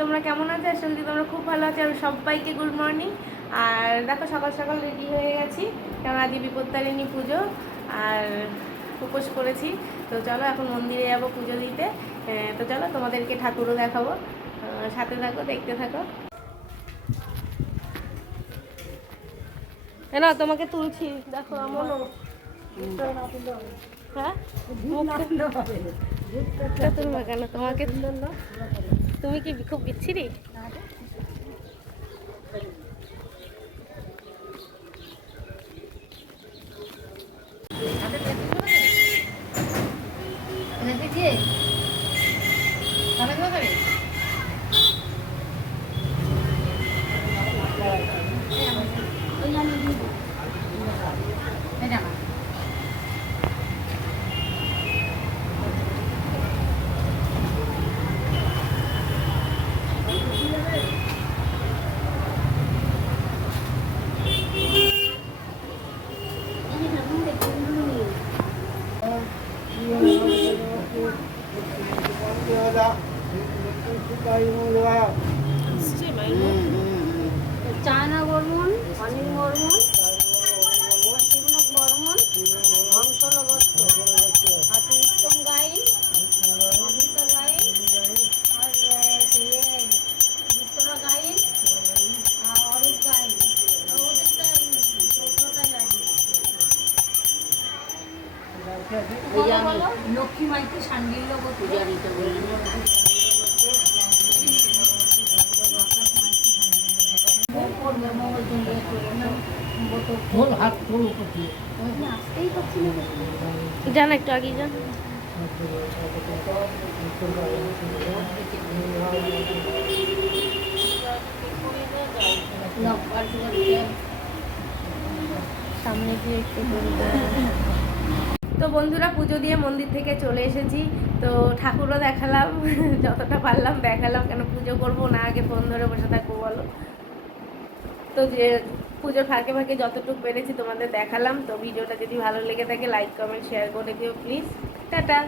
তোমরা কেমন আছো? আশা করি তোমরা খুব ভালো আছো। আর সবাইকে গুড মর্নিং আর দেখো সকাল সকাল রেডি হয়ে গেছি। কারণ আজকে বিপত্তারিণী পুজো আর উপোস করেছি। তো চলো এখন মন্দিরে যাব পুজো দিতে। তো চলো তোমাদেরকে ঠাকুরও দেখাবো। সাথে থাকো দেখতে থাকো। না তোমাকে তুলছি। দেখো আমনও হ্যাঁ? মুখটা তুলবে কেন তোমাকে তুমি কি খুব বিচ্ছিরি? Siyempre, mayroon. লক্ষ্মী মাইকে সান্ডিল্য বললেন খোল উপর জান একটু আগে যান। সামনে দিয়ে একটু। তো বন্ধুরা পুজো দিয়ে মন্দির থেকে চলে এসেছি। তো ঠাকুরও দেখালাম, যতটা পারলাম দেখালাম কেন পুজো করব না আগে ফোন ধরে বসে থাকব বলো। তো যে পুজোর ফাঁকে ফাঁকে যতটুকু পেরেছি তোমাদের দেখালাম। তো ভিডিওটা যদি ভালো লেগে থাকে লাইক কমেন্ট শেয়ার করে দিও প্লিজ টাটা।